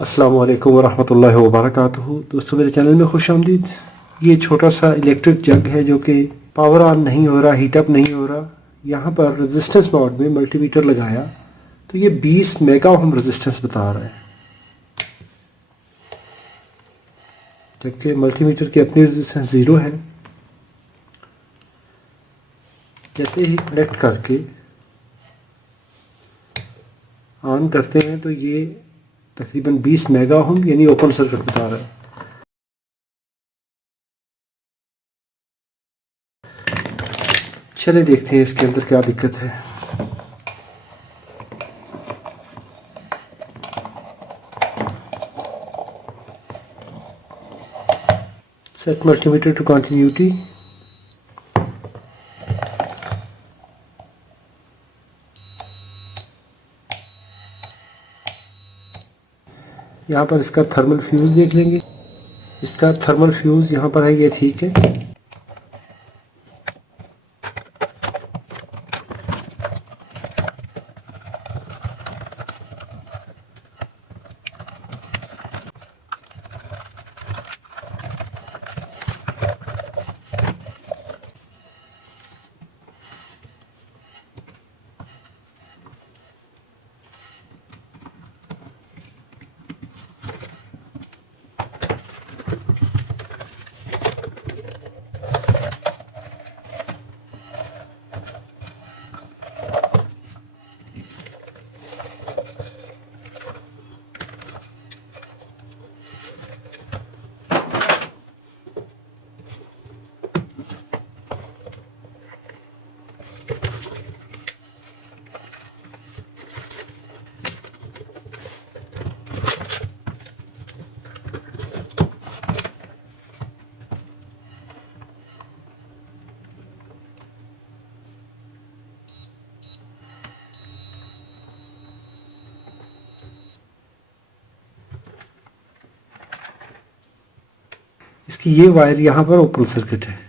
अस्सलामु अलैकुम वरहमतुल्लाहि वबरकातुहू। दोस्तों मेरे चैनल में खुश आमदीद। ये छोटा सा इलेक्ट्रिक जग है जो कि पावर ऑन नहीं हो रहा, हीटअप नहीं हो रहा। यहाँ पर रेजिस्टेंस मोड में मल्टीमीटर लगाया तो ये 20 मेगा ओम रेजिस्टेंस बता रहा है, जबकि मल्टीमीटर की अपनी रेजिस्टेंस 0 है। जैसे ही कनेक्ट करके ऑन करते हैं तो ये तकरीबन 20 मेगा ओम यानी ओपन सर्किट बता रहा है। चले देखते हैं इसके अंदर क्या दिक्कत है। Set multimeter to continuity. यहाँ पर इसका थर्मल फ्यूज़ देख लेंगे। इसका थर्मल फ्यूज़ यहाँ पर है, ये ठीक है। इसकी ये वायर यहाँ पर ओपन सर्किट है।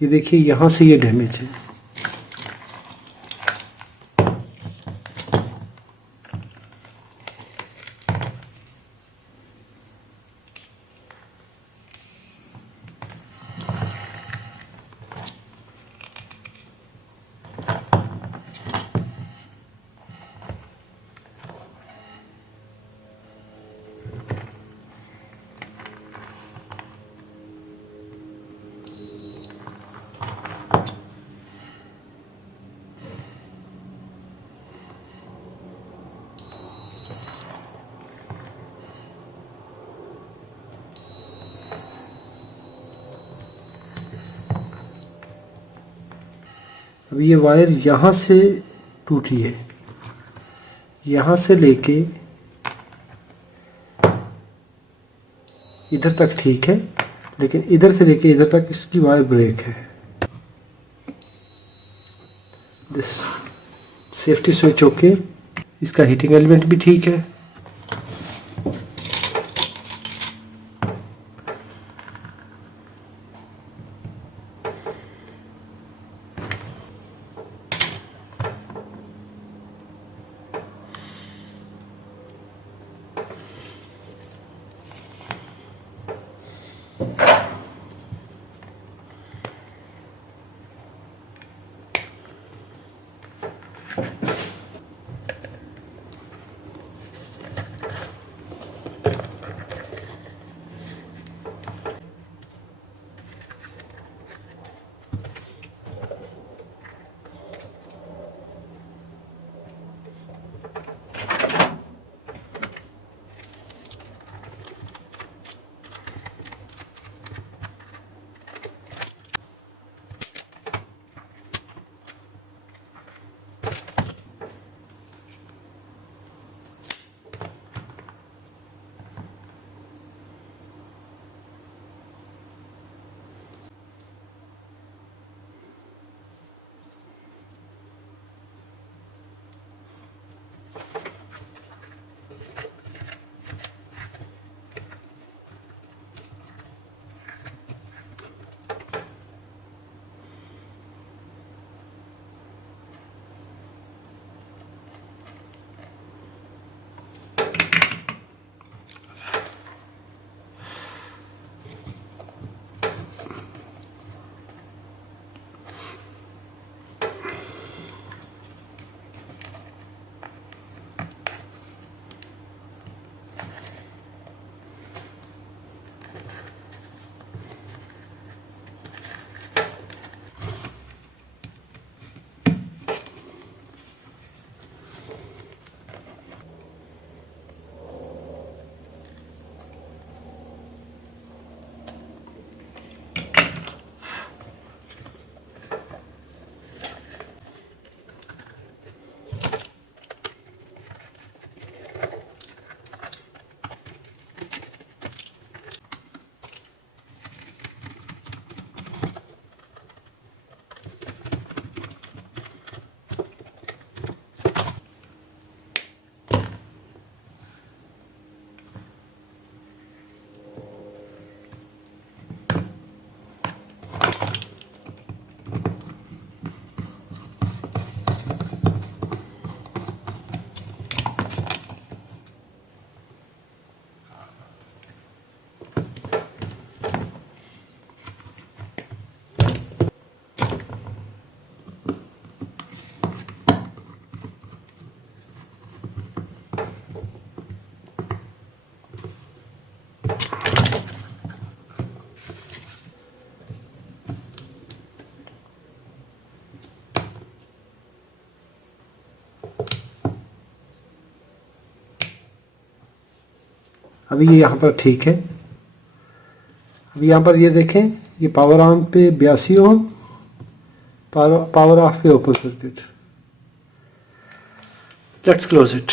ये देखिए यहाँ से ये डैमेज है। अब ये वायर यहाँ से टूटी है, यहाँ से लेके इधर तक ठीक है, लेकिन इधर से लेके इधर तक इसकी वायर ब्रेक है। This safety switch okay. इसका हीटिंग एलिमेंट भी ठीक है। अभी ये यहाँ पर ठीक है। अभी यहाँ पर ये देखें, ये पावर ऑन पे 82 ओम, पावर ऑफ पे open circuit. Let's close it.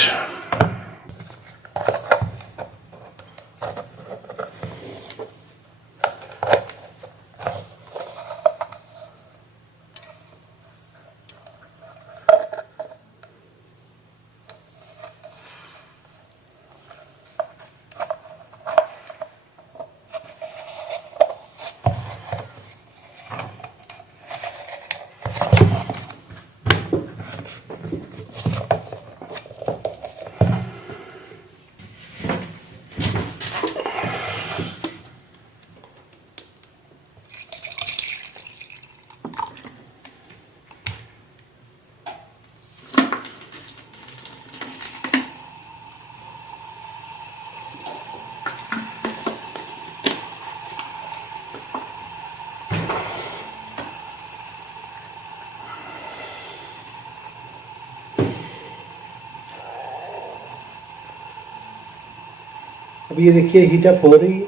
अब ये देखिए हीटअप हो रही है।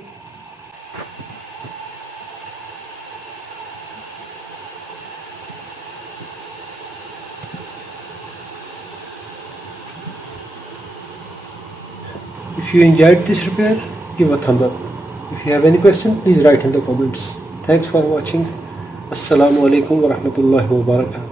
If you enjoyed this repair, give a thumb up. If you have any question, please write in the comments. Thanks for watching. Assalamu alaikum wa rahmatullahi wa barakatuh.